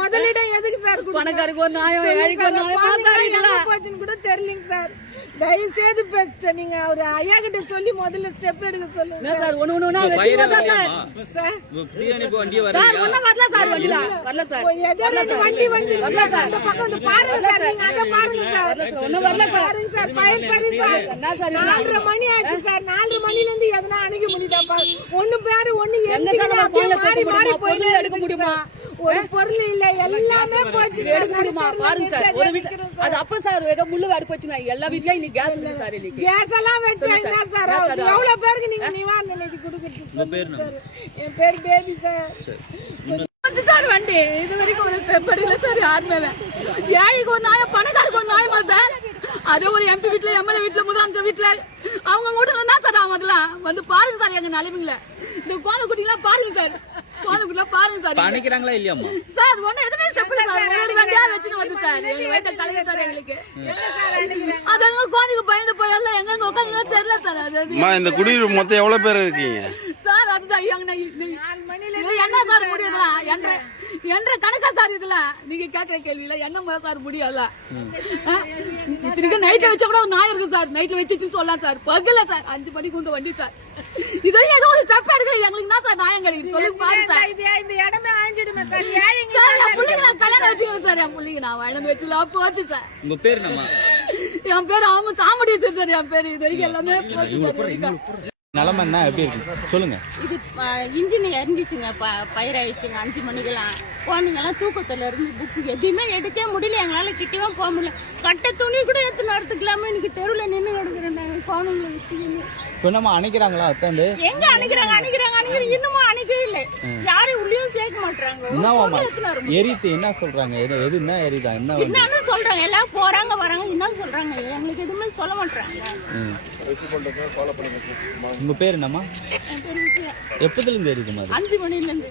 முதலிடம் எதுக்கு சார் பணக்காரருக்கு ஒரு நியாயம் ஏழைக்கு ஒரு நியாயம் போச்சுன்னு கூட தெரியலங்க சார். தயவு செய்து பேசிட்டேன். நீங்க ஒரு ஐயா கிட்ட சொல்லி முதல்ல ஸ்டெப் எடுக்க சொல்லுங்க சார். ஒண்ணு வண்டி வரல சார். அந்த பக்கம் வந்து பாருங்க சார். நீங்க அத பாருங்க சார். ஒண்ணு வரல சார். ஃபயர் சர்வீஸ் சார் 4:30 மணி ஆச்சு சார். 4 மணில இருந்து எதனா அணுக முடியுதா? ஒண்ணு பேரு ஒண்ணு மாறி மாறி போய் எடுக்க முடியுமா? ஒரு பொருள் இல்ல எல்லாமே போச்சு. எடுக்க முடியுமா பாருங்க சார். ஒரு வீட் அது அப்ப சார் ஏதோ முள்ளு வாடி போச்சுனா எல்லா வீட்லயும் நீ கேஸ் இல்ல சார். இல்ல கேஸ் எல்லாம் வெச்சா என்ன சார்? எவ்வளவு பேருக்கு நீங்க நிவாரண நிதி கொடுக்குறீங்க? உங்க பேர் என்ன? என் பேர் பேபி சார். சார் வண்டி இது வரைக்கும் ஒரு ஸ்டெப் எடுக்கல சார். யாருமே ஏழைக்கு ஒரு நியாயம் பணக்காரருக்கு ஒரு நியாயமா சார்? அதே ஒரு எம்பி வீட்டுல எம்எல்ஏ வீட்டுல முதலமைச்சர் வீட்டுல அவங்க வீட்டுல தான் சார் அதெல்லாம் வந்து பாருங்க சார். எங்க நிலைமைங்கள இந்த குழந்தை குட்டிலாம் பாருங்க சார். குழந்தை குட்டிலாம் பாருங்க சார். பண்ணிக்கிறாங்களா இல்லையாமா சார்? ஒண்ணு எதுவுமே ஸ்டெப் இல்ல சார். ஒரு வண்டியா வச்சுட்டு வந்து சார் எங்க வயித்த கலங்க சார். எங்களுக்கு அதாங்க குழந்தைக்கு பயந்து போயெல்லாம் எங்க உட்காந்து தெரியல சார். அது இந்த குடியிருப்பு மொத்தம் எவ்வளவு பேர் இருக்கீங்க சார்? அதுதான் 4 மணில என்ன சார் முடியுதுல என்ற கணக்கா சார்? இதுல நீங்க கேட்கிற கேள்வியில என்ன சார் முடியல? இத்தனைக்கு நைட்ல வச்ச கூட ஒரு நாய் இருக்கு சார். நைட்ல வச்சுன்னு சொல்லலாம் சார். பகல சார் 5 மணிக்கு வந்து வண்டி சார். இதே ஏதோ ஒரு ஸ்டெப் எடுக்கல. எங்களுக்கு என்ன சார் நியாயம் கிடைக்குது சொல்லுங்க பாருங்க சார். இந்த இடமே ஆஞ்சிடுமே சார். ஏழைங்க சார் புள்ளைங்க நான் கல்யாணம் வச்சுக்கிறேன் சார். என் புள்ளைங்க நான் வாய்ந்து வச்சுலாம் போச்சு சார். உங்க பேர் என்னமா? என் பேர் சாமுடி சார். என் பேர் இது வரைக்கும் எல்லாமே போச்சு. நிலமை என்ன எப்படி இருக்கு சொல்லுங்க. இது இன்ஜின் எரிஞ்சிச்சுங்க. பயிராயிடுச்சுங்க. 5 மணிக்கெல்லாம் குழந்தைங்கெல்லாம் தூக்கத்துல இருந்து புக்கு எதுவுமே எடுக்க முடியல. எங்களால கிட்டவே போக முடியல. கட்ட துணி கூட எடுத்து நடத்துக்கலாமே. இன்னைக்கு தெருவில் நின்று கிடக்குறேன் நாங்கள் குழந்தைங்களை வச்சுக்கின்னு. இப்போ அணைக்கிறாங்களா? அத்தாந்து எங்க அணைக்கிறாங்க இன்னமும் அணைக்கவே இல்லை. யாரும் உள்ளேயும் சேர்க்க மாட்டாங்க. எரித்து என்ன சொல்றாங்க? எது என்ன எரிதா என்ன சொல்றாங்க? எல்லாம் போறாங்க வராங்க என்ன சொல்றாங்க? எங்களுக்கு எதுவுமே சொல்ல மாட்டாங்க. உங்க பேர் என்னம்மா? எப்பத்துல இருந்து எரியுதுமா? 5 மணில இருந்து.